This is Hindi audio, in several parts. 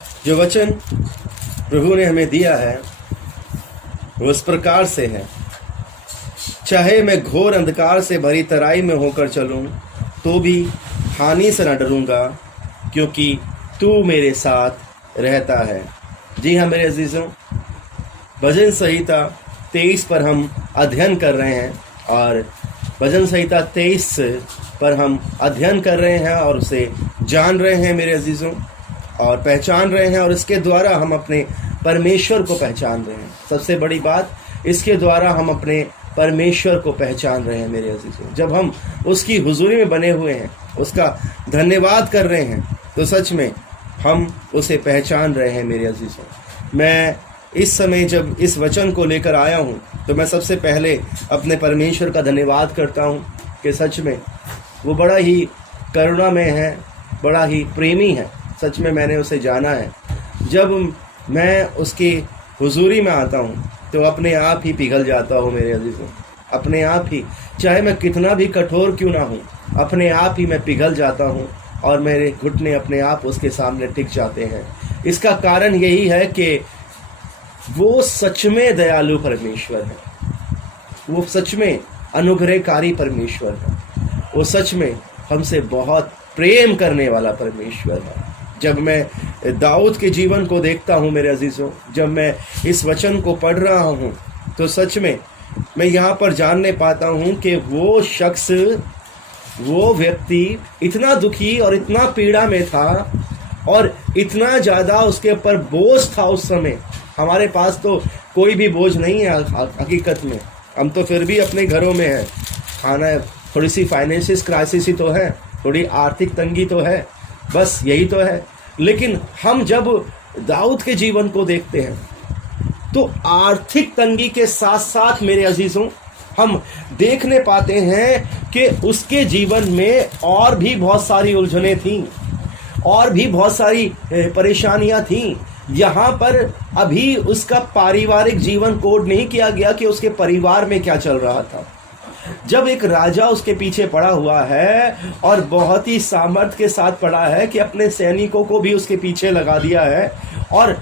जो वचन प्रभु ने हमें दिया है वो इस प्रकार से है, चाहे मैं घोर अंधकार से भरी तराई में होकर चलूं तो भी हानि से न डरूंगा, क्योंकि तू मेरे साथ रहता है। जी हाँ मेरे अजीजों, भजन संहिता 23 पर हम अध्ययन कर रहे हैं और भजन संहिता 23 पर हम अध्ययन कर रहे हैं और उसे जान रहे हैं मेरे अजीजों, और पहचान रहे हैं, और इसके द्वारा हम अपने परमेश्वर को पहचान रहे हैं। सबसे बड़ी बात, इसके द्वारा हम अपने परमेश्वर को पहचान रहे हैं मेरे अजीजों। जब हम उसकी हुजूरी में बने हुए हैं, उसका धन्यवाद कर रहे हैं, तो सच में हम उसे पहचान रहे हैं मेरे अजीजों। मैं इस समय जब इस वचन को लेकर आया हूँ तो मैं सबसे पहले अपने परमेश्वर का धन्यवाद करता हूँ कि सच में वो बड़ा ही करुणामय है, बड़ा ही प्रेमी है। सच में मैंने उसे जाना है। जब मैं उसकी हुजूरी में आता हूँ तो अपने आप ही पिघल जाता हूँ मेरे अजीजों, अपने आप ही, चाहे मैं कितना भी कठोर क्यों ना हूँ, अपने आप ही मैं पिघल जाता हूँ और मेरे घुटने अपने आप उसके सामने टिक जाते हैं। इसका कारण यही है कि वो सच में दयालु परमेश्वर है, वो सच में अनुग्रहकारी परमेश्वर है, वो सच में हमसे बहुत प्रेम करने वाला परमेश्वर है। जब मैं दाऊद के जीवन को देखता हूँ मेरे अजीजों, जब मैं इस वचन को पढ़ रहा हूँ तो सच में मैं यहाँ पर जानने पाता हूँ कि वो शख्स, वो व्यक्ति इतना दुखी और इतना पीड़ा में था और इतना ज़्यादा उसके ऊपर बोझ था उस समय। हमारे पास तो कोई भी बोझ नहीं है हकीकत में, हम तो फिर भी अपने घरों में हैं, खाना, थोड़ी सी फाइनेंशियल क्राइसिस ही तो है, थोड़ी आर्थिक तंगी तो है, बस यही तो है। लेकिन हम जब दाऊद के जीवन को देखते हैं तो आर्थिक तंगी के साथ साथ मेरे अजीजों हम देखने पाते हैं कि उसके जीवन में और भी बहुत सारी उलझनें थीं, और भी बहुत सारी परेशानियां थीं। यहाँ पर अभी उसका पारिवारिक जीवन कोड नहीं किया गया कि उसके परिवार में क्या चल रहा था। जब एक राजा उसके पीछे पड़ा हुआ है और बहुत ही सामर्थ्य के साथ पड़ा है कि अपने सैनिकों को भी उसके पीछे लगा दिया है, और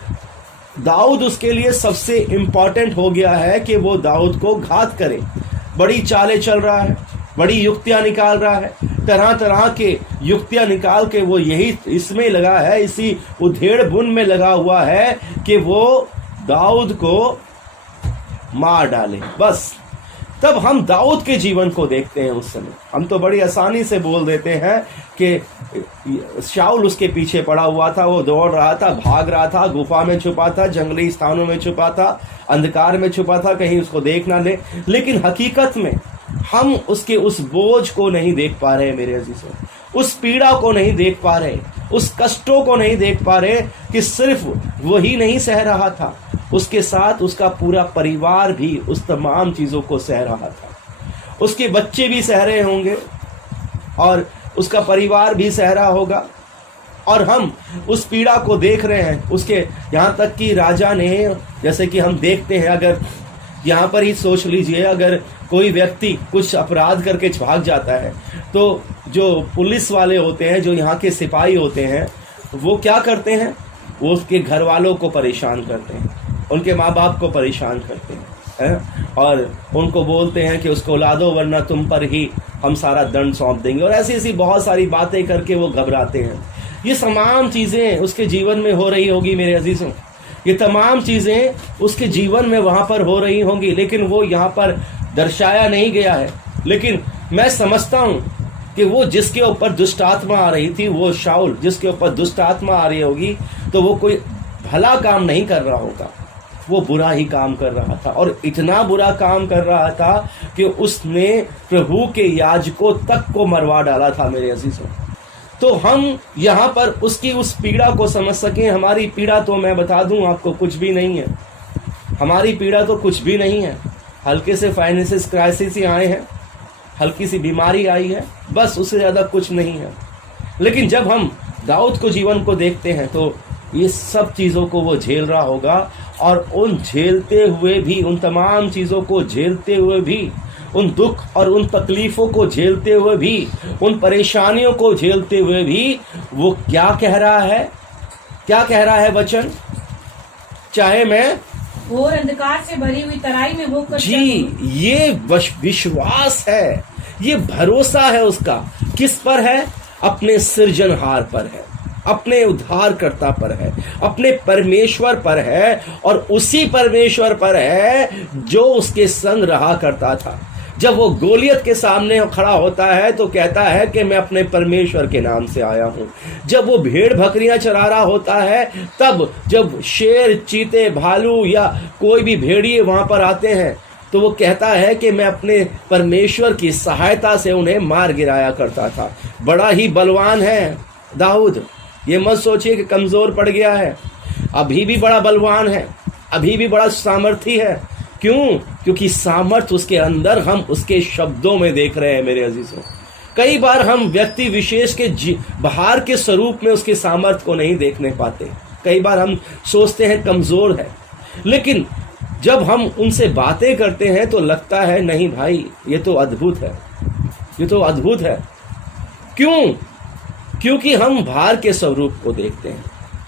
दाऊद उसके लिए सबसे इम्पॉर्टेंट हो गया है कि वो दाऊद को घात करे। बड़ी चालें चल रहा है, बड़ी युक्तियां निकाल रहा है, तरह तरह के युक्तियां निकाल के वो यही इसमें लगा है, इसी उधेड़ बुन में लगा हुआ है कि वो दाऊद को मार डाले। बस तब हम दाऊद के जीवन को देखते हैं। उस समय हम तो बड़ी आसानी से बोल देते हैं कि शाऊल उसके पीछे पड़ा हुआ था, वो दौड़ रहा था, भाग रहा था, गुफा में छुपा था, जंगली स्थानों में छुपा था, अंधकार में छुपा था, कहीं उसको देख ना ले। लेकिन हकीकत में हम उसके उस बोझ को नहीं देख पा रहे मेरे अजीजों, उस पीड़ा को नहीं देख पा रहे, उस कष्टों को नहीं देख पा रहे कि सिर्फ वही नहीं सह रहा था, उसके साथ उसका पूरा परिवार भी उस तमाम चीज़ों को सह रहा था। उसके बच्चे भी सह रहे होंगे और उसका परिवार भी सह रहा होगा, और हम उस पीड़ा को देख रहे हैं। उसके यहाँ तक कि राजा ने, जैसे कि हम देखते हैं, अगर यहाँ पर ही सोच लीजिए, अगर कोई व्यक्ति कुछ अपराध करके भाग जाता है तो जो पुलिस वाले होते हैं, जो यहाँ के सिपाही होते हैं, वो क्या करते हैं, वो उसके घर वालों को परेशान करते हैं, उनके माँ बाप को परेशान करते हैं, और उनको बोलते हैं कि उसको ला दो वरना तुम पर ही हम सारा दंड सौंप देंगे, और ऐसी ऐसी बहुत सारी बातें करके वो घबराते हैं। ये तमाम चीज़ें उसके जीवन में हो रही होगी मेरे अजीजों, ये तमाम चीज़ें उसके जीवन में वहाँ पर हो रही होंगी, लेकिन वो यहाँ पर दर्शाया नहीं गया है। लेकिन मैं समझता हूँ कि वो जिसके ऊपर दुष्ट आत्मा आ रही थी, वो शाऊल जिसके ऊपर दुष्ट आत्मा आ रही होगी, तो वो कोई भला काम नहीं कर रहा होगा, वो बुरा ही काम कर रहा था, और इतना बुरा काम कर रहा था कि उसने प्रभु के याजकों तक को मरवा डाला था मेरे अजीजों। तो हम यहाँ पर उसकी उस पीड़ा को समझ सकें। हमारी पीड़ा तो मैं बता दूं आपको कुछ भी नहीं है, हमारी पीड़ा तो कुछ भी नहीं है। हल्के से फाइनेंशियल क्राइसिस ही आए हैं, हल्की सी बीमारी आई है, बस, उससे ज़्यादा कुछ नहीं है। लेकिन जब हम दाऊद को जीवन को देखते हैं तो ये सब चीज़ों को वो झेल रहा होगा, और उन झेलते हुए भी, उन तमाम चीज़ों को झेलते हुए भी, उन दुख और उन तकलीफ़ों को झेलते हुए भी, उन परेशानियों को झेलते हुए भी वो क्या कह रहा है क्या कह रहा है वचन? चाहे मैं घोर अंधकार से भरी हुई तराई में होकर जी, चलूं। ये विश्वास है, ये भरोसा है उसका। किस पर है? अपने सृजनहार पर है, अपने उद्धारकर्ता पर है, अपने परमेश्वर पर है, और उसी परमेश्वर पर है जो उसके संग रहा करता था। जब वो गोलियत के सामने खड़ा होता है तो कहता है कि मैं अपने परमेश्वर के नाम से आया हूं। जब वो भेड़ बकरियां चरा रहा होता है, तब जब शेर, चीते, भालू या कोई भी भेड़िए वहां पर आते हैं, तो वो कहता है कि मैं अपने परमेश्वर की सहायता से उन्हें मार गिराया करता था। बड़ा ही बलवान है दाऊद, ये मत सोचिए कि कमजोर पड़ गया है, अभी भी बड़ा बलवान है, अभी भी बड़ा सामर्थी है। क्यों? क्योंकि सामर्थ उसके अंदर हम उसके शब्दों में देख रहे हैं मेरे अजीजों। कई बार हम व्यक्ति विशेष के बाहर के स्वरूप में उसके सामर्थ को नहीं देखने पाते। कई बार हम सोचते हैं कमजोर है, लेकिन जब हम उनसे बातें करते हैं तो लगता है नहीं भाई, ये तो अद्भुत है, ये तो अद्भुत है। क्यों? क्योंकि हम बाहर के स्वरूप को देखते हैं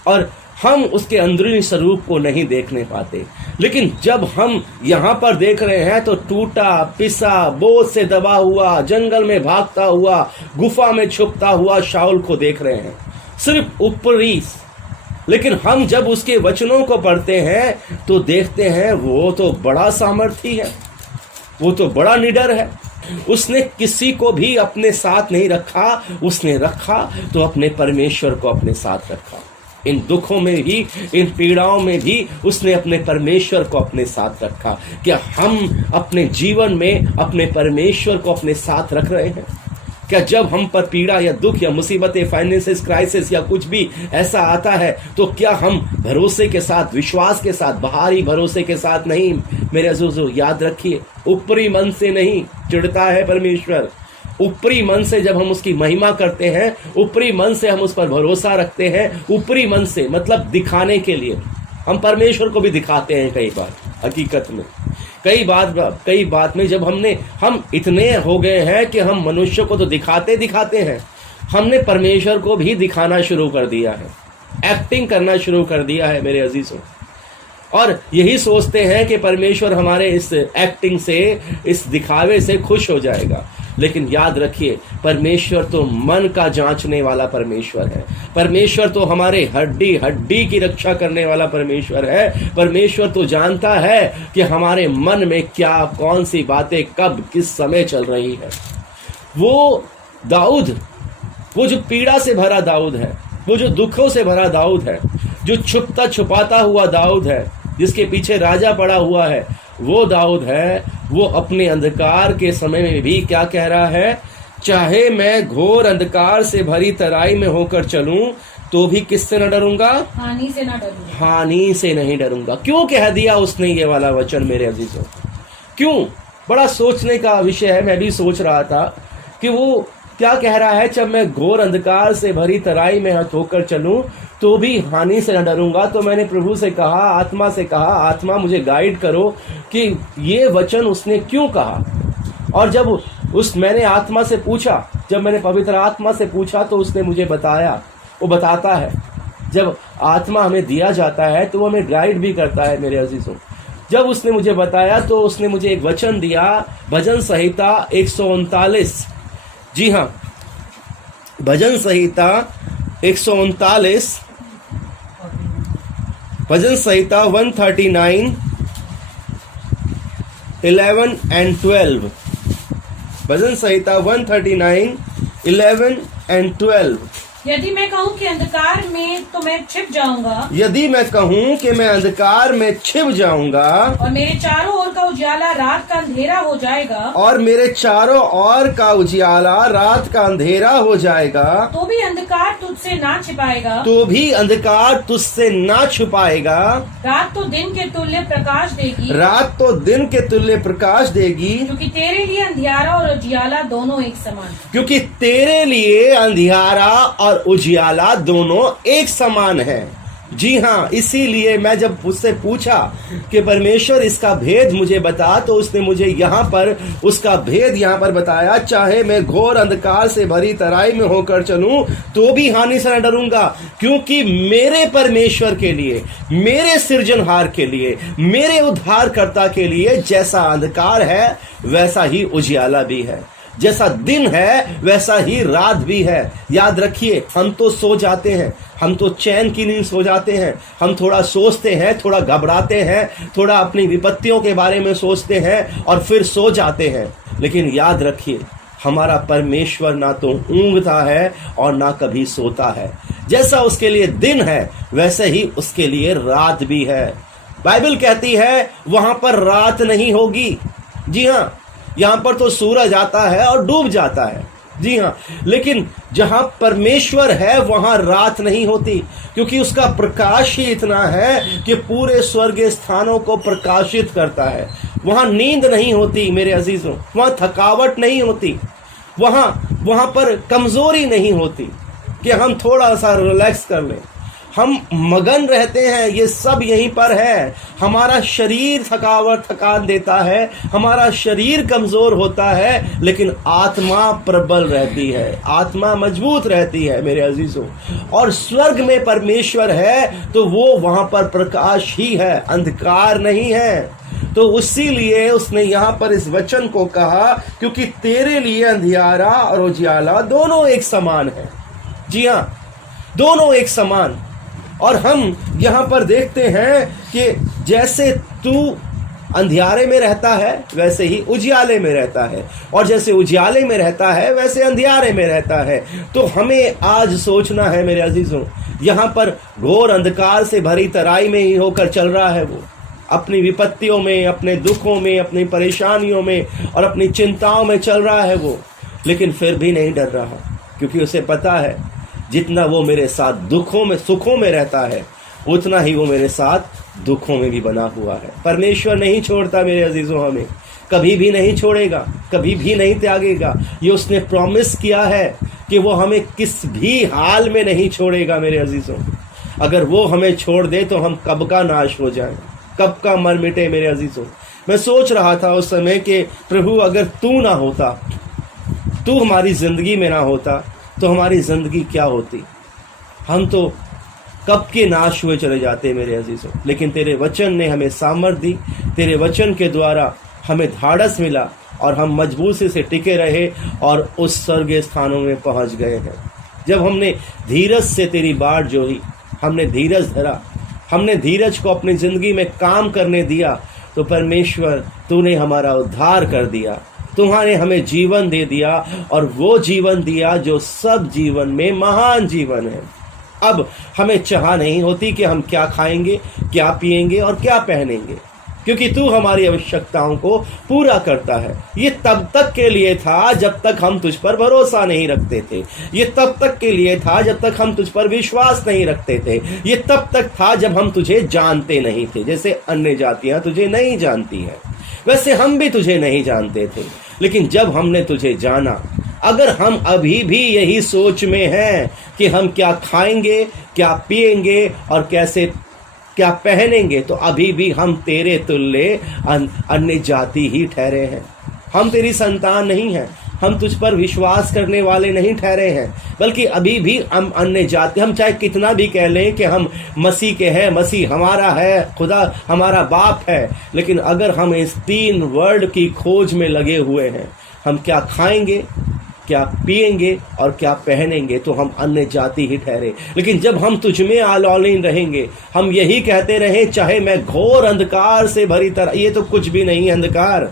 और हम उसके अंदरूनी स्वरूप को नहीं देखने पाते। लेकिन जब हम यहाँ पर देख रहे हैं तो टूटा पिसा, बोझ से दबा हुआ, जंगल में भागता हुआ, गुफा में छुपता हुआ शाऊल को देख रहे हैं, सिर्फ ऊपरी। लेकिन हम जब उसके वचनों को पढ़ते हैं तो देखते हैं वो तो बड़ा सामर्थी है, वो तो बड़ा निडर है। उसने किसी को भी अपने साथ नहीं रखा, उसने रखा तो अपने परमेश्वर को अपने साथ रखा। इन दुखों में भी, इन पीड़ाओं में भी उसने अपने परमेश्वर को अपने साथ रखा। क्या हम अपने जीवन में अपने परमेश्वर को अपने साथ रख रहे हैं? क्या जब हम पर पीड़ा या दुख या मुसीबतें, फाइनेंशियल क्राइसिस या कुछ भी ऐसा आता है तो क्या हम भरोसे के साथ, विश्वास के साथ, बाहरी भरोसे के साथ नहीं? मेरे अज़ीज़ों, याद रखिए, ऊपरी मन से नहीं चिढ़ता है परमेश्वर। ऊपरी मन से जब हम उसकी महिमा करते हैं, ऊपरी मन से हम उस पर भरोसा रखते हैं, ऊपरी मन से मतलब दिखाने के लिए, हम परमेश्वर को भी दिखाते हैं कई बार। हकीकत में कई बात में जब हम इतने हो गए हैं कि हम मनुष्य को तो दिखाते हैं, हमने परमेश्वर को भी दिखाना शुरू कर दिया है, एक्टिंग करना शुरू कर दिया है मेरे अजीजों। और यही सोचते हैं कि परमेश्वर हमारे इस एक्टिंग से, इस दिखावे से खुश हो जाएगा। लेकिन याद रखिए, परमेश्वर तो मन का जांचने वाला परमेश्वर है। परमेश्वर तो हमारे हड्डी हड्डी की रक्षा करने वाला परमेश्वर है। परमेश्वर तो जानता है कि हमारे मन में क्या, कौन सी बातें कब किस समय चल रही है। वो दाऊद, वो जो पीड़ा से भरा दाऊद है, वो जो दुखों से भरा दाऊद है, जो छुपता छुपाता हुआ दाऊद है, जिसके पीछे राजा पड़ा हुआ है, वो दाऊद है। वो अपने अंधकार के समय में भी क्या कह रहा है? चाहे मैं घोर अंधकार से भरी तराई में होकर चलूं तो भी किससे न डरूंगा? हानि से न डरूंगा। हानि से नहीं डरूंगा। क्यों कह दिया उसने ये वाला वचन मेरे अजीजों? क्यों? बड़ा सोचने का विषय है। मैं भी सोच रहा था कि वो क्या कह रहा है, जब मैं घोर अंधकार से भरी तराई में होकर चलूं तो भी हानि से न डरूंगा। तो मैंने प्रभु से कहा, आत्मा से कहा, आत्मा मुझे गाइड करो कि ये वचन उसने क्यों कहा। और जब मैंने आत्मा से पूछा, जब मैंने पवित्र आत्मा से पूछा तो उसने मुझे बताया। वो बताता है, जब आत्मा हमें दिया जाता है तो वो हमें गाइड भी करता है मेरे अजीजों। जब उसने मुझे बताया तो उसने मुझे एक वचन दिया, भजन संहिता 139। जी हाँ, भजन संहिता 139, भजन संहिता 139, 11 and 12। Bhajan Samhita 139, 11 and 12। यदि मैं कहूँ कि अंधकार में तो मैं छिप जाऊंगा, यदि मैं कहूँ कि मैं अंधकार में छिप जाऊंगा, और मेरे चारों ओर का उजाला रात का अंधेरा हो जाएगा, और मेरे चारों ओर का उजियाला रात का अंधेरा हो जाएगा, तो भी अंधकार तुझसे ना छिपाएगा, तो भी अंधकार तुझसे ना छुपाएगा। रात तो दिन के तुल्य प्रकाश देगी, रात तो दिन के तुल्य प्रकाश देगी, क्योंकि तेरे लिए अंधियारा और उजियाला दोनों एक समान। क्योंकि तेरे लिए अंधियारा और उजियाला दोनों एक समान है। जी हाँ, इसीलिए मैं जब उससे पूछा कि परमेश्वर इसका भेद मुझे बता, तो उसने मुझे यहाँ पर उसका भेद यहाँ पर बताया, चाहे मैं घोर अंधकार से भरी तराई में होकर चलूं तो भी हानि से न डरूंगा, क्योंकि मेरे परमेश्वर के लिए, मेरे सृजनहार के लिए, मेरे उद्धारकर्ता के लिए जैसा अंधकार है वैसा ही उजियाला भी है, जैसा दिन है वैसा ही रात भी है। याद रखिए, हम तो सो जाते हैं, हम तो चैन की नींद सो जाते हैं, हम थोड़ा सोचते हैं, थोड़ा घबराते हैं, थोड़ा अपनी विपत्तियों के बारे में सोचते हैं और फिर सो जाते हैं। लेकिन याद रखिए, हमारा परमेश्वर ना तो ऊंघता है और ना कभी सोता है। जैसा उसके लिए दिन है वैसे ही उसके लिए रात भी है। बाइबल कहती है वहां पर रात नहीं होगी। जी हाँ, यहां पर तो सूरज आता है और डूब जाता है। जी हाँ, लेकिन जहां परमेश्वर है वहां रात नहीं होती, क्योंकि उसका प्रकाश ही इतना है कि पूरे स्वर्गीय स्थानों को प्रकाशित करता है। वहां नींद नहीं होती मेरे अजीजों, वहां थकावट नहीं होती, वहां पर कमजोरी नहीं होती कि हम थोड़ा सा रिलैक्स कर लें। हम मगन रहते हैं, ये सब यहीं पर है। हमारा शरीर थकान देता है, हमारा शरीर कमजोर होता है, लेकिन आत्मा प्रबल रहती है, आत्मा मजबूत रहती है मेरे अजीजों। और स्वर्ग में परमेश्वर है तो वो वहां पर प्रकाश ही है, अंधकार नहीं है। तो उसीलिए उसने यहां पर इस वचन को कहा, क्योंकि तेरे लिए अंधियारा और उजियाला दोनों एक समान है। जी हाँ, दोनों एक समान। और हम यहां पर देखते हैं कि जैसे तू अंधियारे में रहता है वैसे ही उजियाले में रहता है, और जैसे उजियाले में रहता है वैसे अंधियारे में रहता है। तो हमें आज सोचना है मेरे अजीजों, यहां पर घोर अंधकार से भरी तराई में ही होकर चल रहा है वो, अपनी विपत्तियों में, अपने दुखों में, अपनी परेशानियों में और अपनी चिंताओं में चल रहा है वो, लेकिन फिर भी नहीं डर रहा, क्योंकि उसे पता है जितना वो मेरे साथ दुखों में, सुखों में रहता है, उतना ही वो मेरे साथ दुखों में भी बना हुआ है। परमेश्वर नहीं छोड़ता मेरे अजीजों, हमें कभी भी नहीं छोड़ेगा, कभी भी नहीं त्यागेगा। ये उसने प्रॉमिस किया है कि वो हमें किस भी हाल में नहीं छोड़ेगा मेरे अजीजों। अगर वो हमें छोड़ दे तो हम कब का नाश हो जाए, कब का मर मिटे मेरे अजीजों। मैं सोच रहा था उस समय कि प्रभु, अगर तू ना होता, तू हमारी जिंदगी में ना होता, तो हमारी जिंदगी क्या होती, हम तो कब के नाश हुए चले जाते मेरे अजीजों। लेकिन तेरे वचन ने हमें सामर्थ्य दी, तेरे वचन के द्वारा हमें धाड़स मिला और हम मजबूती से टिके रहे और उस स्वर्गीय स्थानों में पहुंच गए हैं। जब हमने धीरज से तेरी बाट जोही, हमने धीरज धरा, हमने धीरज को अपनी जिंदगी में काम करने दिया, तो परमेश्वर तूने हमारा उद्धार कर दिया, तुम्हारे हमें जीवन दे दिया, और वो जीवन दिया जो सब जीवन में महान जीवन है। अब हमें चाह नहीं होती कि हम क्या खाएंगे, क्या पिएंगे और क्या पहनेंगे, क्योंकि तू हमारी आवश्यकताओं को पूरा करता है। ये तब तक के लिए था जब तक हम तुझ पर भरोसा नहीं रखते थे, ये तब तक के लिए था जब तक हम तुझ पर विश्वास नहीं रखते थे, ये तब तक था जब हम तुझे जानते नहीं थे। जैसे अन्य जातियां तुझे नहीं जानती हैं, वैसे हम भी तुझे नहीं जानते थे। लेकिन जब हमने तुझे जाना, अगर हम अभी भी यही सोच में हैं कि हम क्या खाएंगे, क्या पिएंगे और कैसे क्या पहनेंगे, तो अभी भी हम तेरे तुल्य अन्य जाति ही ठहरे हैं। हम तेरी संतान नहीं हैं, हम तुझ पर विश्वास करने वाले नहीं ठहरे हैं, बल्कि अभी भी हम अन्य जाति, हम चाहे कितना भी कह लें कि हम मसीह के हैं, मसीह हमारा है, खुदा हमारा बाप है, लेकिन अगर हम इस 3 वर्ड की खोज में लगे हुए हैं, हम क्या खाएंगे, क्या पिएंगे और क्या पहनेंगे, तो हम अन्य जाति ही ठहरे। लेकिन जब हम तुझ में आलौलीन रहेंगे, हम यही कहते रहे, चाहे मैं घोर अंधकार से भरी तरह, ये तो कुछ भी नहीं है अंधकार,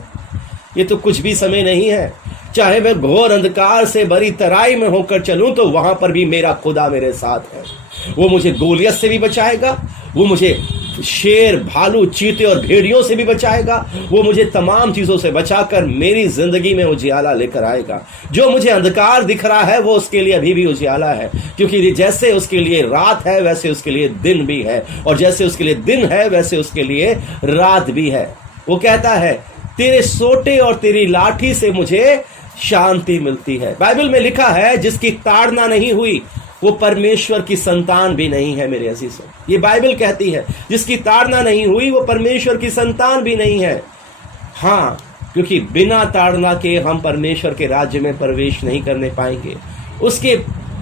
ये तो कुछ भी समय नहीं है, चाहे मैं घोर अंधकार से भरी तराई में होकर चलूं तो वहां पर भी मेरा खुदा मेरे साथ है। वो मुझे गोलियत से भी बचाएगा, वो मुझे शेर, भालू, चीते और भेड़ियों से भी बचाएगा, वो मुझे तमाम चीजों से बचाकर मेरी जिंदगी में उजियाला लेकर आएगा। जो मुझे अंधकार दिख रहा है वो उसके लिए अभी भी उजियाला है, क्योंकि जैसे उसके लिए रात है वैसे उसके लिए दिन भी है, और जैसे उसके लिए दिन है वैसे उसके लिए रात भी है। वो कहता है, तेरे सोटे और तेरी लाठी से मुझे शांति मिलती है। बाइबल में लिखा है, जिसकी ताड़ना नहीं हुई वो परमेश्वर की संतान भी नहीं है मेरे अजीजों। ये बाइबल कहती है जिसकी ताड़ना नहीं हुई वो परमेश्वर की संतान भी नहीं है। हाँ, क्योंकि बिना ताड़ना के हम परमेश्वर के राज्य में प्रवेश नहीं करने पाएंगे। उसके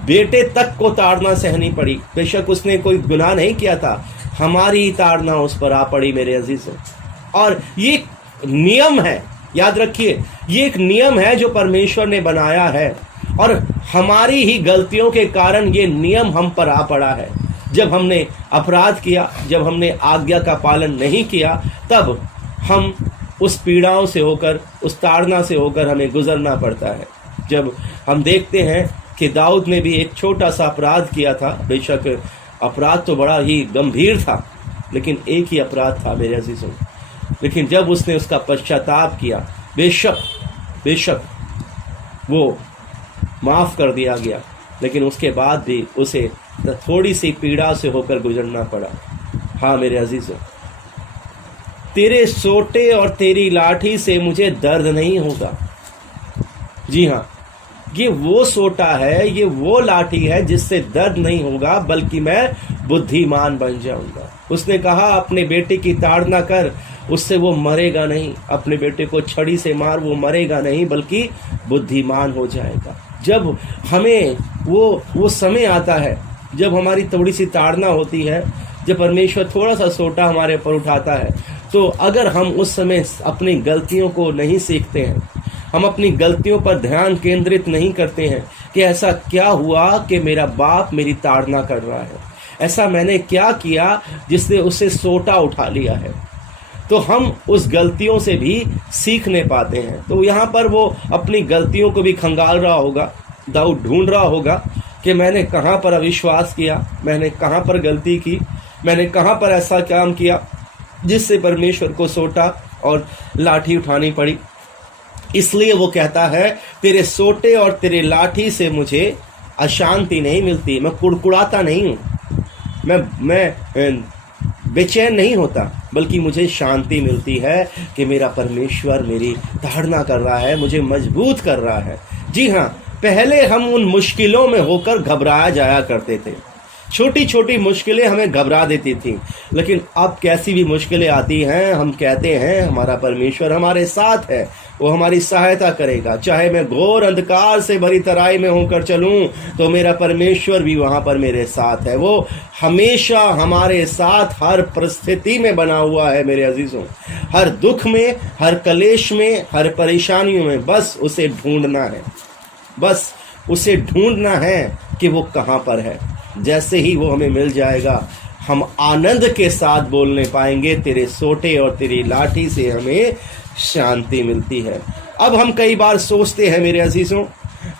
बेटे तक को ताड़ना सहनी पड़ी, बेशक उसने कोई गुनाह नहीं किया था, हमारी ताड़ना उस पर आ पड़ी मेरे अजीजों। और ये नियम है, याद रखिए, ये एक नियम है जो परमेश्वर ने बनाया है और हमारी ही गलतियों के कारण ये नियम हम पर आ पड़ा है। जब हमने अपराध किया, जब हमने आज्ञा का पालन नहीं किया, तब हम उस पीड़ाओं से होकर, उस ताड़ना से होकर हमें गुजरना पड़ता है। जब हम देखते हैं कि दाऊद ने भी एक छोटा सा अपराध किया था, बेशक अपराध तो बड़ा ही गंभीर था, लेकिन एक ही अपराध था मेरे अजीजों। लेकिन जब उसने उसका पश्चाताप किया, बेशक वो माफ कर दिया गया, लेकिन उसके बाद भी उसे थोड़ी सी पीड़ा से होकर गुजरना पड़ा। हाँ मेरे अजीजों, तेरे सोटे और तेरी लाठी से मुझे दर्द नहीं होगा। जी हाँ, ये वो सोटा है, ये वो लाठी है जिससे दर्द नहीं होगा, बल्कि मैं बुद्धिमान बन जाऊंगा। उसने कहा अपने बेटे की ताड़ना कर, उससे वो मरेगा नहीं। अपने बेटे को छड़ी से मार, वो मरेगा नहीं बल्कि बुद्धिमान हो जाएगा। जब हमें वो समय आता है, जब हमारी थोड़ी सी ताड़ना होती है, जब परमेश्वर थोड़ा सा सोटा हमारे ऊपर उठाता है, तो अगर हम उस समय अपनी गलतियों को नहीं सीखते हैं, हम अपनी गलतियों पर ध्यान केंद्रित नहीं करते हैं कि ऐसा क्या हुआ कि मेरा बाप मेरी ताड़ना कर रहा है, ऐसा मैंने क्या किया जिसने उसे सोटा उठा लिया है, तो हम उस गलतियों से भी सीख नहीं पाते हैं। तो यहाँ पर वो अपनी गलतियों को भी खंगाल रहा होगा, दाऊद ढूंढ रहा होगा कि मैंने कहाँ पर अविश्वास किया, मैंने कहाँ पर गलती की, मैंने कहाँ पर ऐसा काम किया जिससे परमेश्वर को सोटा और लाठी उठानी पड़ी। इसलिए वो कहता है तेरे सोटे और तेरे लाठी से मुझे अशांति नहीं मिलती, मैं कुड़कुड़ाता नहीं हूँ, मैं बेचैन नहीं होता, बल्कि मुझे शांति मिलती है कि मेरा परमेश्वर मेरी ताड़ना कर रहा है, मुझे मजबूत कर रहा है। जी हाँ, पहले हम उन मुश्किलों में होकर घबराया जाया करते थे, छोटी छोटी मुश्किलें हमें घबरा देती थी, लेकिन अब कैसी भी मुश्किलें आती हैं हम कहते हैं हमारा परमेश्वर हमारे साथ है, वो हमारी सहायता करेगा। चाहे मैं घोर अंधकार से भरी तराई में होकर चलूं तो मेरा परमेश्वर भी वहां पर मेरे साथ है। वो हमेशा हमारे साथ हर परिस्थिति में बना हुआ है मेरे अजीजों, हर दुख में, हर कलेश में, हर परेशानियों में। बस उसे ढूंढना है, बस उसे ढूंढना है कि वो कहाँ पर है। जैसे ही वो हमें मिल जाएगा, हम आनंद के साथ बोलने पाएंगे तेरे सोटे और तेरी लाठी से हमें शांति मिलती है। अब हम कई बार सोचते हैं मेरे अजीजों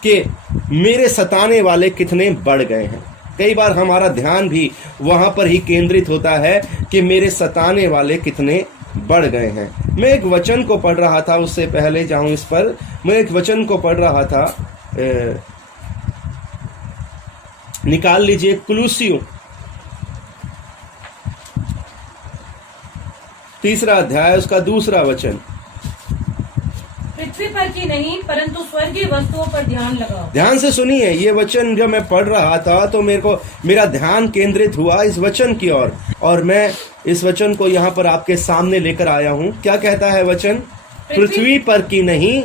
कि मेरे सताने वाले कितने बढ़ गए हैं। कई बार हमारा ध्यान भी वहां पर ही केंद्रित होता है कि मेरे सताने वाले कितने बढ़ गए हैं। मैं एक वचन को पढ़ रहा था, उससे पहले जाऊं इस पर, मैं एक वचन को पढ़ रहा था, निकाल लीजिए, कुलुसियों 3 अध्याय उसका 2 वचन। पृथ्वी पर की नहीं परंतु स्वर्गीय वस्तुओं पर ध्यान लगाओ। ध्यान से सुनिए, ये वचन जब मैं पढ़ रहा था तो मेरा ध्यान केंद्रित हुआ इस वचन की ओर, और मैं इस वचन को यहाँ पर आपके सामने लेकर आया हूँ। क्या कहता है वचन? पृथ्वी पर की नहीं,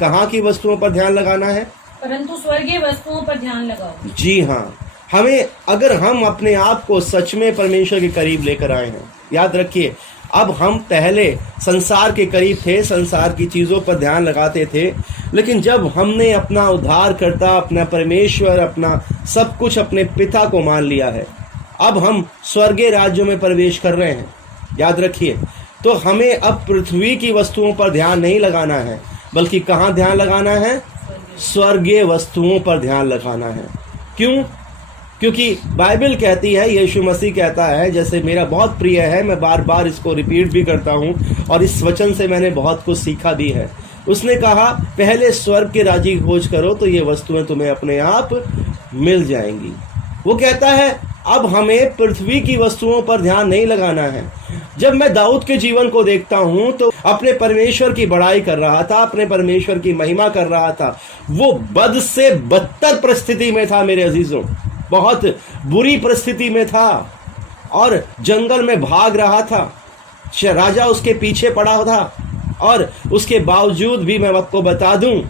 कहाँ की वस्तुओं पर ध्यान लगाना है? परंतु स्वर्गीय वस्तुओं पर ध्यान लगाओ। जी हाँ, हमें, अगर हम अपने आप को सच में परमेश्वर के करीब लेकर आए हैं, याद रखिए, अब हम पहले संसार के करीब थे, संसार की चीजों पर ध्यान लगाते थे, लेकिन जब हमने अपना उद्धारकर्ता, अपना परमेश्वर, अपना सब कुछ अपने पिता को मान लिया है, अब हम स्वर्गीय राज्यों में प्रवेश कर रहे हैं। याद रखिए, तो हमें अब पृथ्वी की वस्तुओं पर ध्यान नहीं लगाना है, बल्कि कहाँ ध्यान लगाना है? स्वर्गीय वस्तुओं पर ध्यान लगाना है। क्यों? क्योंकि बाइबल कहती है, यीशु मसीह कहता है, जैसे मेरा बहुत प्रिय है, मैं बार बार इसको रिपीट भी करता हूँ और इस वचन से मैंने बहुत कुछ सीखा भी है। उसने कहा पहले स्वर्ग के राज्य की खोज करो तो ये वस्तुएं तुम्हें अपने आप मिल जाएंगी। वो कहता है अब हमें पृथ्वी की वस्तुओं पर ध्यान नहीं लगाना है। जब मैं दाऊद के जीवन को देखता हूं तो अपने परमेश्वर की बड़ाई कर रहा था, अपने परमेश्वर की महिमा कर रहा था। वो बद से बदतर परिस्थिति में था मेरे अजीजों, बहुत बुरी परिस्थिति में था और जंगल में भाग रहा था, राजा उसके पीछे पड़ा था, और उसके बावजूद भी मैं आपको बता दूं,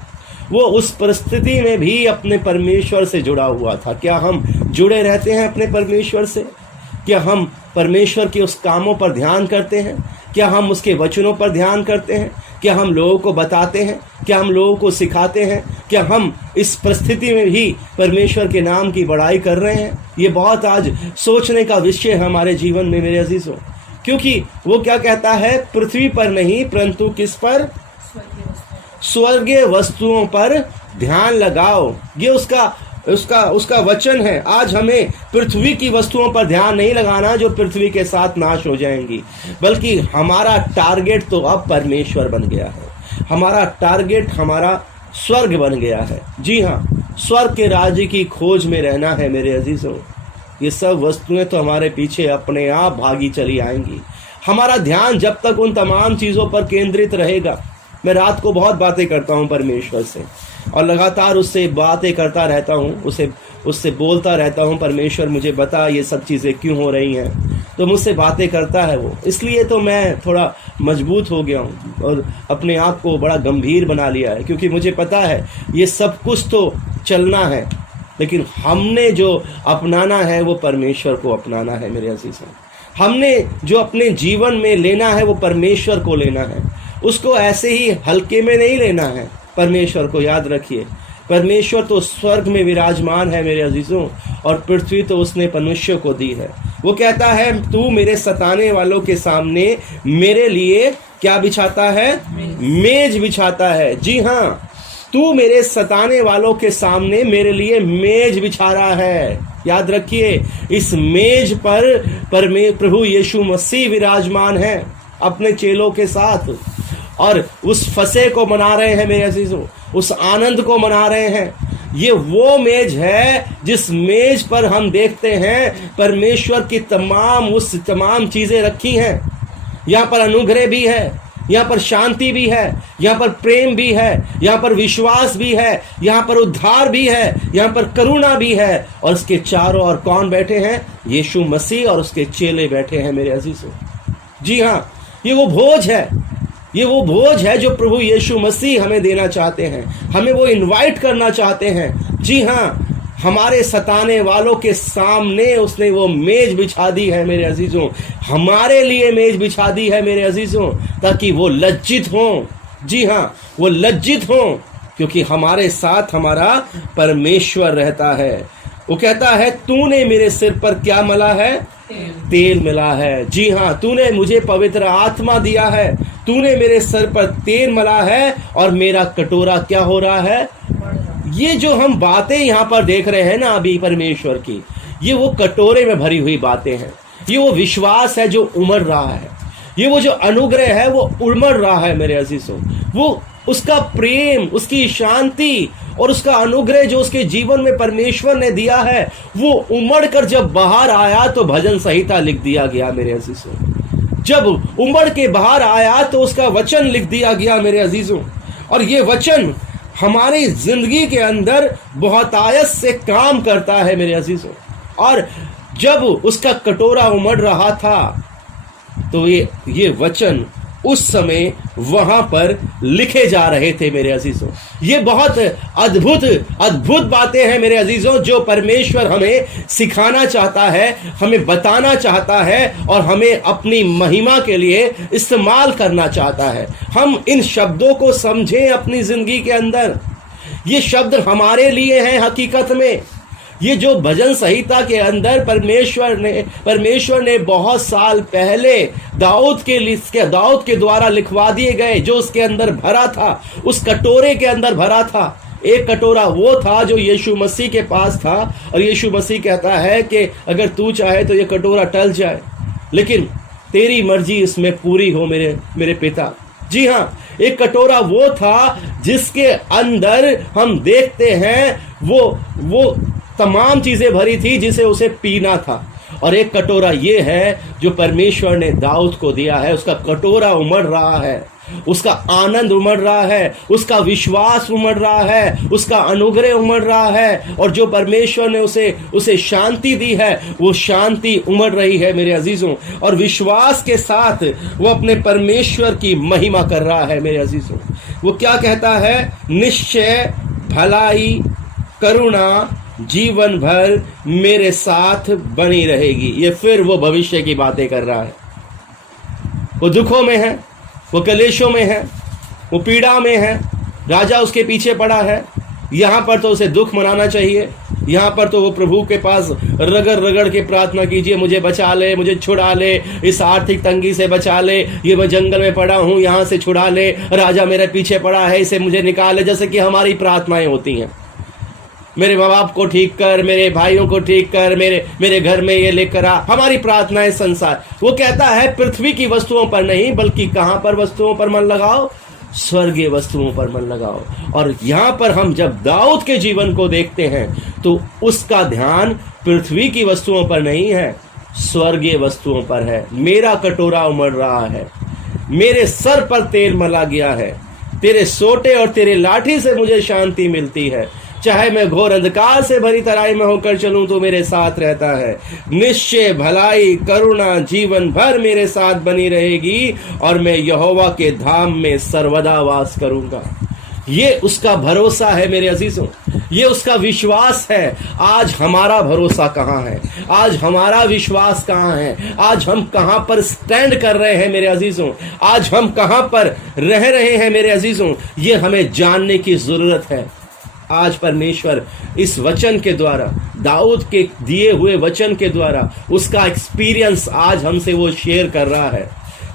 वो उस परिस्थिति में भी अपने परमेश्वर से जुड़ा हुआ था। क्या हम जुड़े रहते हैं अपने परमेश्वर से? क्या हम परमेश्वर के उस कामों पर ध्यान करते हैं? क्या हम उसके वचनों पर ध्यान करते हैं? क्या हम लोगों को बताते हैं? क्या हम लोगों को सिखाते हैं? क्या हम इस परिस्थिति में भी परमेश्वर के नाम की बड़ाई कर रहे हैं? ये बहुत आज सोचने का विषय है हमारे जीवन में मेरे अजीजों, क्योंकि वो क्या कहता है, पृथ्वी पर नहीं परंतु किस पर? स्वर्गीय वस्तुओं पर ध्यान लगाओ। ये उसका वचन है। आज हमें पृथ्वी की वस्तुओं पर ध्यान नहीं लगाना जो पृथ्वी के साथ नाश हो जाएंगी, बल्कि हमारा टारगेट तो अब परमेश्वर बन गया है। हमारा टारगेट हमारा स्वर्ग बन गया है। जी हाँ, स्वर्ग के राज्य की खोज में रहना है मेरे अजीजों। ये सब वस्तुएं तो हमारे पीछे अपने आप भागी चली आएंगी। हमारा ध्यान जब तक उन तमाम चीजों पर केंद्रित रहेगा। मैं रात को बहुत बातें करता हूँ परमेश्वर से और लगातार उससे बातें करता रहता हूँ, उससे बोलता रहता हूँ, परमेश्वर मुझे बता ये सब चीज़ें क्यों हो रही हैं। तो मुझसे बातें करता है वो, इसलिए तो मैं थोड़ा मजबूत हो गया हूँ और अपने आप को बड़ा गंभीर बना लिया है, क्योंकि मुझे पता है ये सब कुछ तो चलना है, लेकिन हमने जो अपनाना है वो परमेश्वर को अपनाना है मेरे अजीज़ों। हमने जो अपने जीवन में लेना है वो परमेश्वर को लेना है, उसको ऐसे ही हल्के में नहीं लेना है। परमेश्वर को याद रखिए, परमेश्वर तो स्वर्ग में विराजमान है मेरे अजीजों, और पृथ्वी तो उसने मनुष्य को दी है। वो कहता है तू मेरे सताने वालों के सामने मेरे लिए क्या बिछाता है? मेज बिछाता है। जी हाँ, तू मेरे सताने वालों के सामने मेरे लिए मेज बिछा रहा है। याद रखिए, इस मेज पर प्रभु यीशु मसीह विराजमान है अपने चेलों के साथ, और उस फसे को मना रहे हैं मेरे अजीजों, उस आनंद को मना रहे हैं। ये वो मेज है जिस मेज पर हम देखते हैं परमेश्वर की तमाम चीजें रखी हैं। यहाँ पर अनुग्रह भी है, यहाँ पर शांति भी है, यहाँ पर प्रेम भी है, यहाँ पर विश्वास भी है, यहाँ पर उद्धार भी है, यहाँ पर करुणा भी है, और उसके चारों ओर कौन बैठे हैं? यीशु मसीह और उसके चेले बैठे हैं मेरे अजीजों। जी हाँ, ये वो भोज है, ये वो भोज है जो प्रभु यीशु मसीह हमें देना चाहते हैं, हमें वो इनवाइट करना चाहते हैं। जी हाँ, हमारे सताने वालों के सामने उसने वो मेज बिछा दी है मेरे अजीजों, हमारे लिए मेज बिछा दी है मेरे अजीजों, ताकि वो लज्जित हों। जी हाँ, वो लज्जित हों, क्योंकि हमारे साथ हमारा परमेश्वर रहता है। वो कहता है तूने मेरे सिर पर क्या मला है? तेल मिला है। जी हाँ, तूने मुझे पवित्र आत्मा दिया है, तूने मेरे सर पर तेल मला है, और मेरा कटोरा क्या हो रहा है? ये जो हम बातें यहाँ पर देख रहे हैं ना अभी परमेश्वर की, ये वो कटोरे में भरी हुई बातें हैं। ये वो विश्वास है जो उमड़ रहा है, ये वो जो अनुग्रह है वो उमड़ रहा है मेरे अजीजों। वो उसका प्रेम, उसकी शांति और उसका अनुग्रह जो उसके जीवन में परमेश्वर ने दिया है, वो उमड़ कर जब बाहर आया तो भजन संहिता लिख दिया गया मेरे अजीजों। जब उमड़ के बाहर आया तो उसका वचन लिख दिया गया मेरे अजीजों, और ये वचन हमारी जिंदगी के अंदर बहुत आयत से काम करता है मेरे अजीजों। और जब उसका कटोरा उमड़ रहा था तो ये वचन उस समय वहां पर लिखे जा रहे थे मेरे अजीजों। ये बहुत अद्भुत बातें हैं मेरे अजीजों, जो परमेश्वर हमें सिखाना चाहता है, हमें बताना चाहता है, और हमें अपनी महिमा के लिए इस्तेमाल करना चाहता है। हम इन शब्दों को समझें अपनी जिंदगी के अंदर। ये शब्द हमारे लिए हैं हकीकत में। ये जो भजन संहिता के अंदर परमेश्वर ने बहुत साल पहले दाऊद के द्वारा लिखवा दिए गए, जो उसके अंदर भरा था, उस कटोरे के अंदर भरा था। एक कटोरा वो था जो यीशु मसीह के पास था, और यीशु मसीह कहता है कि अगर तू चाहे तो ये कटोरा टल जाए, लेकिन तेरी मर्जी इसमें पूरी हो मेरे पिता। जी हाँ, एक कटोरा वो था जिसके अंदर हम देखते हैं वो तमाम चीजें भरी थी जिसे उसे पीना था। और एक कटोरा ये है जो परमेश्वर ने दाऊद को दिया है। उसका कटोरा उमड़ रहा है, उसका आनंद उमड़ रहा है, उसका विश्वास उमड़ रहा है, उसका अनुग्रह उमड़ रहा है, और जो परमेश्वर ने उसे शांति दी है वो शांति उमड़ रही है मेरे अजीजों। और विश्वास के साथ वो अपने परमेश्वर की महिमा कर रहा है मेरे अजीजों। वो क्या कहता है? निश्चय भलाई करुणा जीवन भर मेरे साथ बनी रहेगी। ये फिर वो भविष्य की बातें कर रहा है। वो दुखों में है, वो कलेशों में है, वो पीड़ा में है, राजा उसके पीछे पड़ा है। यहाँ पर तो उसे दुख मनाना चाहिए, यहाँ पर तो वो प्रभु के पास रगड़ रगड़ के प्रार्थना कीजिए, मुझे बचा ले, मुझे छुड़ा ले, इस आर्थिक तंगी से बचा ले, ये मैं जंगल में पड़ा हूँ यहाँ से छुड़ा ले, राजा मेरे पीछे पड़ा है, इसे मुझे निकाले। जैसे कि हमारी प्रार्थनाएं होती हैं, मेरे माँ बाप को ठीक कर, मेरे भाइयों को ठीक कर, मेरे घर में ये लेकर आ। हमारी प्रार्थनाएं संसार। वो कहता है पृथ्वी की वस्तुओं पर नहीं, बल्कि कहां पर वस्तुओं पर मन लगाओ? स्वर्गीय वस्तुओं पर मन लगाओ। और यहां पर हम जब दाऊद के जीवन को देखते हैं तो उसका ध्यान पृथ्वी की वस्तुओं पर नहीं है, स्वर्गीय वस्तुओं पर है। मेरा कटोरा उमड़ रहा है, मेरे सर पर तेल मला गया है, तेरे सोटे और तेरे लाठी से मुझे शांति मिलती है। चाहे मैं घोर अंधकार से भरी तराई में होकर चलूं तो मेरे साथ रहता है। निश्चय भलाई करुणा जीवन भर मेरे साथ बनी रहेगी, और मैं यहोवा के धाम में सर्वदा वास करूंगा। ये उसका भरोसा है मेरे अजीजों, ये उसका विश्वास है। आज हमारा भरोसा कहाँ है? आज हमारा विश्वास कहाँ है? आज हम कहाँ पर स्टैंड कर रहे हैं मेरे अजीजों? आज हम कहाँ पर रह रहे हैं मेरे अजीजों? ये हमें जानने की जरूरत है। आज परमेश्वर इस वचन के द्वारा, दाऊद के दिए हुए वचन के द्वारा, उसका एक्सपीरियंस आज हमसे वो शेयर कर रहा है।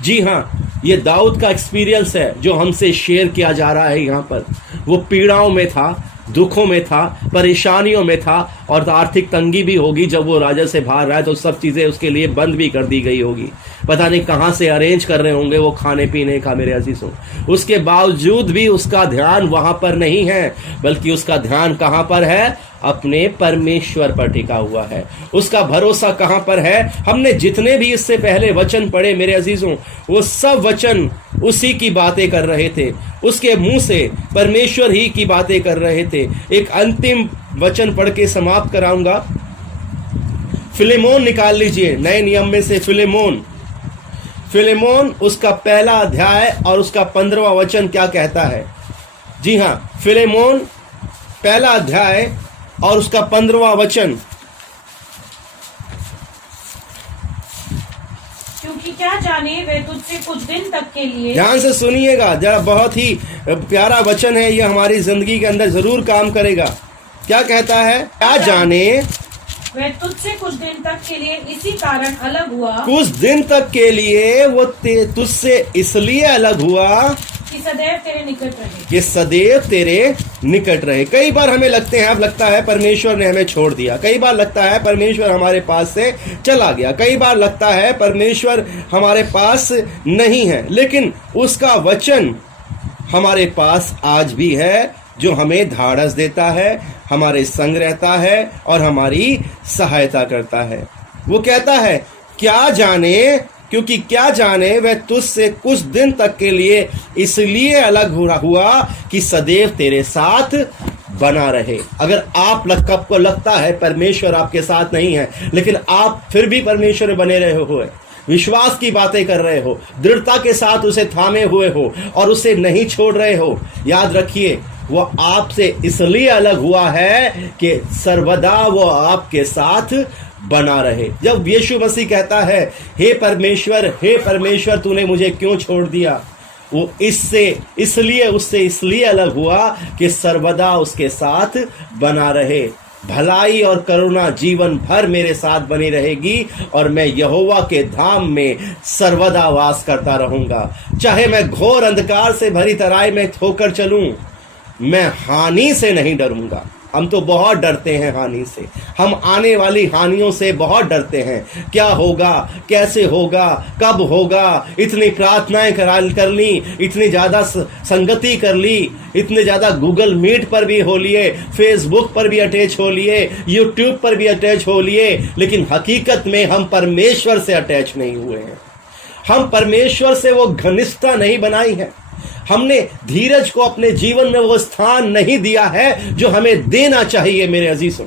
जी हाँ, ये दाऊद का एक्सपीरियंस है जो हमसे शेयर किया जा रहा है। यहाँ पर वो पीड़ाओं में था, दुखों में था, परेशानियों में था, और आर्थिक तंगी भी होगी। जब वो राजा से भाग रहा है तो सब चीजें उसके लिए बंद भी कर दी गई होगी। पता नहीं कहां से अरेंज कर रहे होंगे वो खाने पीने का मेरे अजीजों। उसके बावजूद भी उसका ध्यान वहां पर नहीं है, बल्कि उसका ध्यान कहां पर है? अपने परमेश्वर पर टिका हुआ है। उसका भरोसा कहां पर है? हमने जितने भी इससे पहले वचन पढ़े मेरे अजीजों, वो सब वचन उसी की बातें कर रहे थे। उसके मुंह से परमेश्वर ही की बातें कर रहे थे। एक अंतिम वचन पढ़ के समाप्त कराऊंगा। फिलेमोन निकाल लीजिए, नए नियम में से फिलेमोन उसका पहला अध्याय और उसका 15वां वचन क्या कहता है? जी हां, फिलेमोन पहला अध्याय और उसका 15वां वचन। क्योंकि क्या जाने वे तुझसे कुछ दिन तक के लिए। ध्यान से सुनिएगा जरा, बहुत ही प्यारा वचन है ये, हमारी जिंदगी के अंदर जरूर काम करेगा। क्या कहता है? क्या जाने वह तुझसे कुछ दिन तक के लिए इसी कारण अलग हुआ। कुछ दिन तक के लिए वो तुझसे इसलिए अलग हुआ कि सदैव तेरे निकट रहे। कि सदैव तेरे निकट रहे। कई बार हमें लगता है परमेश्वर ने हमें छोड़ दिया, कई बार लगता है परमेश्वर हमारे पास से चला गया, कई बार लगता है परमेश्वर हमारे पास नहीं है, लेकिन उसका वचन हमारे पास आज भी है जो हमें धाड़स देता है, हमारे संग रहता है और हमारी सहायता करता है। वो कहता है क्या जाने, क्योंकि क्या जाने वह तुझसे कुछ दिन तक के लिए इसलिए अलग हुआ कि सदैव तेरे साथ बना रहे। अगर आपको लगता है परमेश्वर आपके साथ नहीं है, लेकिन आप फिर भी परमेश्वर में बने रहे हो, विश्वास की बातें कर रहे हो, दृढ़ता के साथ उसे थामे हुए हो और उसे नहीं छोड़ रहे हो, याद रखिए वो आपसे इसलिए अलग हुआ है कि सर्वदा वो आपके साथ बना रहे। जब यीशु मसीह कहता है हे परमेश्वर तूने मुझे क्यों छोड़ दिया, वो उससे इसलिए अलग हुआ कि सर्वदा उसके साथ बना रहे। भलाई और करुणा जीवन भर मेरे साथ बनी रहेगी और मैं यहोवा के धाम में सर्वदा वास करता रहूंगा। चाहे मैं घोर अंधकार से भरी तराई में होकर चलूं, मैं हानि से नहीं डरूंगा। हम तो बहुत डरते हैं हानि से, हम आने वाली हानियों से बहुत डरते हैं। क्या होगा, कैसे होगा, कब होगा, इतनी प्रार्थनाएं कर ली, इतनी ज्यादा संगति कर ली, इतने ज्यादा गूगल मीट पर भी हो लिए, फेसबुक पर भी अटैच हो लिए, यूट्यूब पर भी अटैच हो लिए, लेकिन हकीकत में हम परमेश्वर से अटैच नहीं हुए हैं। हम परमेश्वर से वो घनिष्ठता नहीं बनाई है। हमने धीरज को अपने जीवन में वो स्थान नहीं दिया है जो हमें देना चाहिए। मेरे अजीजों,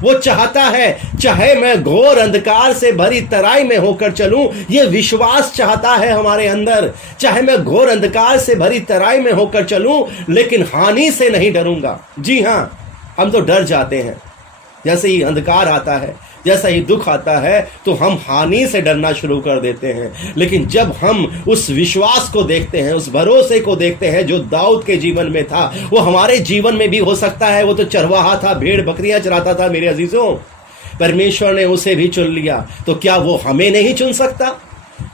वो चाहता है चाहे मैं घोर अंधकार से भरी तराई में होकर चलूं, ये विश्वास चाहता है हमारे अंदर। चाहे मैं घोर अंधकार से भरी तराई में होकर चलूं, लेकिन हानि से नहीं डरूंगा। जी हां, हम तो डर जाते हैं। जैसे ही अंधकार आता है, जैसा ही दुख आता है, तो हम हानि से डरना शुरू कर देते हैं। लेकिन जब हम उस विश्वास को देखते हैं, उस भरोसे को देखते हैं जो दाऊद के जीवन में था, वो हमारे जीवन में भी हो सकता है। वो तो चरवाहा था, भेड़ बकरियां चराता था। मेरे अजीजों, परमेश्वर ने उसे भी चुन लिया, तो क्या वो हमें नहीं चुन सकता?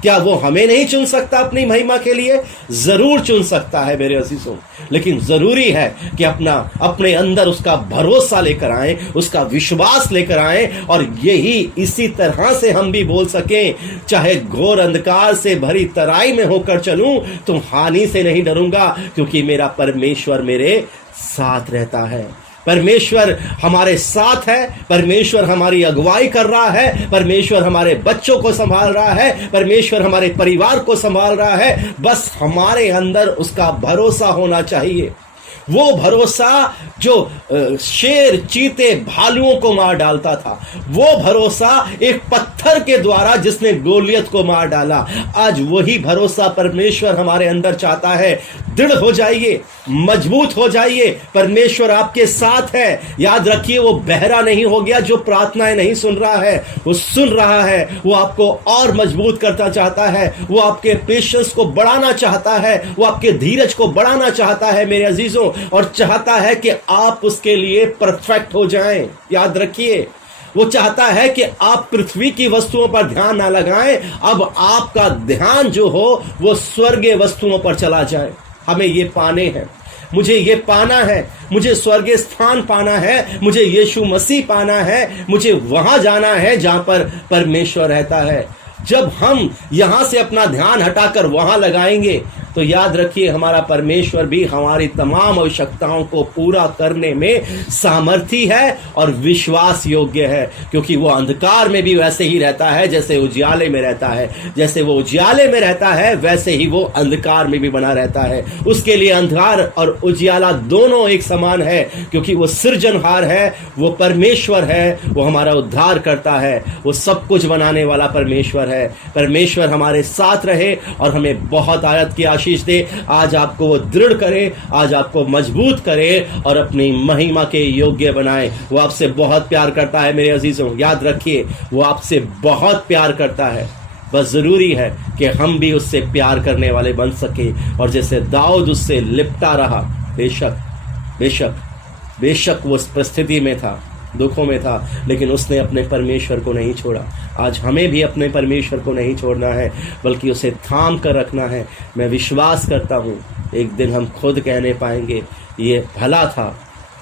क्या वो हमें नहीं चुन सकता अपनी महिमा के लिए? जरूर चुन सकता है मेरे अजीजों, लेकिन जरूरी है कि अपने अंदर उसका भरोसा लेकर आए, उसका विश्वास लेकर आए, और यही इसी तरह से हम भी बोल सकें, चाहे घोर अंधकार से भरी तराई में होकर चलूं तो हानि से नहीं डरूंगा, क्योंकि मेरा परमेश्वर मेरे साथ रहता है। परमेश्वर हमारे साथ है, परमेश्वर हमारी अगुवाई कर रहा है, परमेश्वर हमारे बच्चों को संभाल रहा है, परमेश्वर हमारे परिवार को संभाल रहा है। बस हमारे अंदर उसका भरोसा होना चाहिए। वो भरोसा जो शेर, चीते, भालुओं को मार डालता था, वो भरोसा एक पत्थर के द्वारा जिसने गोलियत को मार डाला, आज वही भरोसा परमेश्वर हमारे अंदर चाहता है। दृढ़ हो जाइए, मजबूत हो जाइए, परमेश्वर आपके साथ है। याद रखिए, वो बहरा नहीं हो गया जो प्रार्थनाएं नहीं सुन रहा है, वो सुन रहा है। वो आपको और मजबूत करना चाहता है, वो आपके पेशेंस को बढ़ाना चाहता है, वो आपके धीरज को बढ़ाना चाहता है मेरे अजीजों, और चाहता है कि आप उसके लिए परफेक्ट हो जाएं। याद रखिए, वो चाहता है कि आप पृथ्वी की वस्तुओं पर ध्यान ना लगाएं, अब आपका ध्यान जो हो वो स्वर्गीय वस्तुओं पर चला जाए। हमें ये पाने हैं, मुझे ये पाना है, मुझे स्वर्गीय स्थान पाना है, मुझे यीशु मसीह पाना है, मुझे वहां जाना है जहां पर परमेश्वर रहता है। जब हम यहां से अपना ध्यान हटाकर वहां लगाएंगे, तो याद रखिए, हमारा परमेश्वर भी हमारी तमाम आवश्यकताओं को पूरा करने में सामर्थी है और विश्वास योग्य है, क्योंकि वो अंधकार में भी वैसे ही रहता है जैसे उजियाले में रहता है। जैसे वो उजियाले में रहता है, वैसे ही वो अंधकार में भी बना रहता है। उसके लिए अंधकार और उजियाला दोनों एक समान है, क्योंकि वो सृजनहार है, वो परमेश्वर है, वो हमारा उद्धार करता है, वो सब कुछ बनाने वाला परमेश्वर है। परमेश्वर हमारे साथ रहे और हमें बहुत आयत की आशीष दे। आज आपको वो दृढ़ करे, आज आपको मजबूत करे और अपनी महिमा के योग्य बनाए। वो आपसे बहुत प्यार करता है मेरे अजीजों, याद रखिए, वो आपसे बहुत प्यार करता है। बस जरूरी है कि हम भी उससे प्यार करने वाले बन सके, और जैसे दाऊद उससे लिपटा रहा, बेशक बेशक बेशक वो उस परिस्थिति में था, दुखों में था, लेकिन उसने अपने परमेश्वर को नहीं छोड़ा। आज हमें भी अपने परमेश्वर को नहीं छोड़ना है, बल्कि उसे थाम कर रखना है। मैं विश्वास करता हूँ एक दिन हम खुद कहने पाएंगे, ये भला था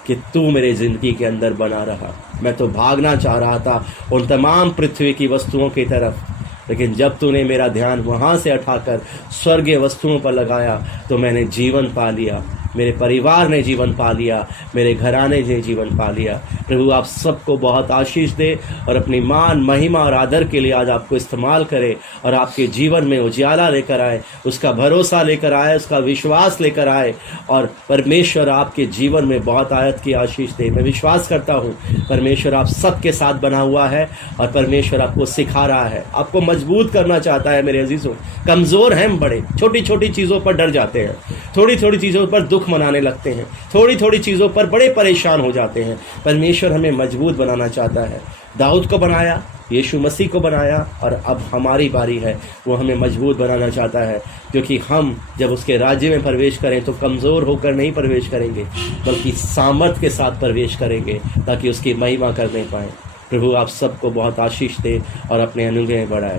कि तू मेरे जिंदगी के अंदर बना रहा। मैं तो भागना चाह रहा था उन तमाम पृथ्वी की वस्तुओं की तरफ, लेकिन जब तूने मेरा ध्यान वहाँ से उठाकर स्वर्गीय वस्तुओं पर लगाया, तो मैंने जीवन पा लिया, मेरे परिवार ने जीवन पा लिया, मेरे घराने ने जीवन पा लिया। प्रभु आप सबको बहुत आशीष दे और अपनी मान, महिमा और आदर के लिए आज आपको इस्तेमाल करे और आपके जीवन में उजियाला लेकर आए, उसका भरोसा लेकर आए, उसका विश्वास लेकर आए, और परमेश्वर आपके जीवन में बहुत आयत की आशीष दे। मैं विश्वास करता हूँ परमेश्वर आप सबके साथ बना हुआ है और परमेश्वर आपको सिखा रहा है, आपको मजबूत करना चाहता है। मेरे अजीजों, कमज़ोर हैं हम, बड़े छोटी छोटी चीज़ों पर डर जाते हैं, थोड़ी थोड़ी चीज़ों पर दुख मनाने लगते हैं, थोड़ी थोड़ी चीज़ों पर बड़े परेशान हो जाते हैं। परमेश्वर हमें मजबूत बनाना चाहता है। दाऊद को बनाया, यीशु मसीह को बनाया, और अब हमारी बारी है, वो हमें मजबूत बनाना चाहता है, क्योंकि हम जब उसके राज्य में प्रवेश करें तो कमज़ोर होकर नहीं प्रवेश करेंगे, बल्कि सामर्थ के साथ प्रवेश करेंगे, ताकि उसकी महिमा करने पाएँ। प्रभु आप सबको बहुत आशीष दे और अपने अनुग्रह में बढ़ाए।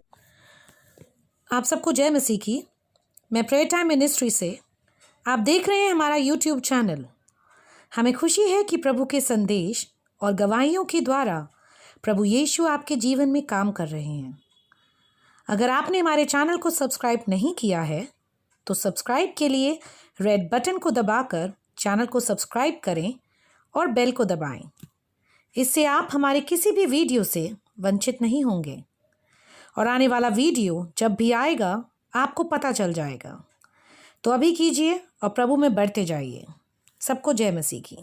आप सबको जय मसीह की। मैं प्रेयर टाइम मिनिस्ट्री से, आप देख रहे हैं हमारा यूट्यूब चैनल। हमें खुशी है कि प्रभु के संदेश और गवाहियों के द्वारा प्रभु यीशु आपके जीवन में काम कर रहे हैं। अगर आपने हमारे चैनल को सब्सक्राइब नहीं किया है, तो सब्सक्राइब के लिए रेड बटन को दबाकर चैनल को सब्सक्राइब करें और बेल को दबाएं। इससे आप हमारे किसी भी वीडियो से वंचित नहीं होंगे और आने वाला वीडियो जब भी आएगा आपको पता चल जाएगा। तो अभी कीजिए और प्रभु में बढ़ते जाइए। सबको जय मसीह की।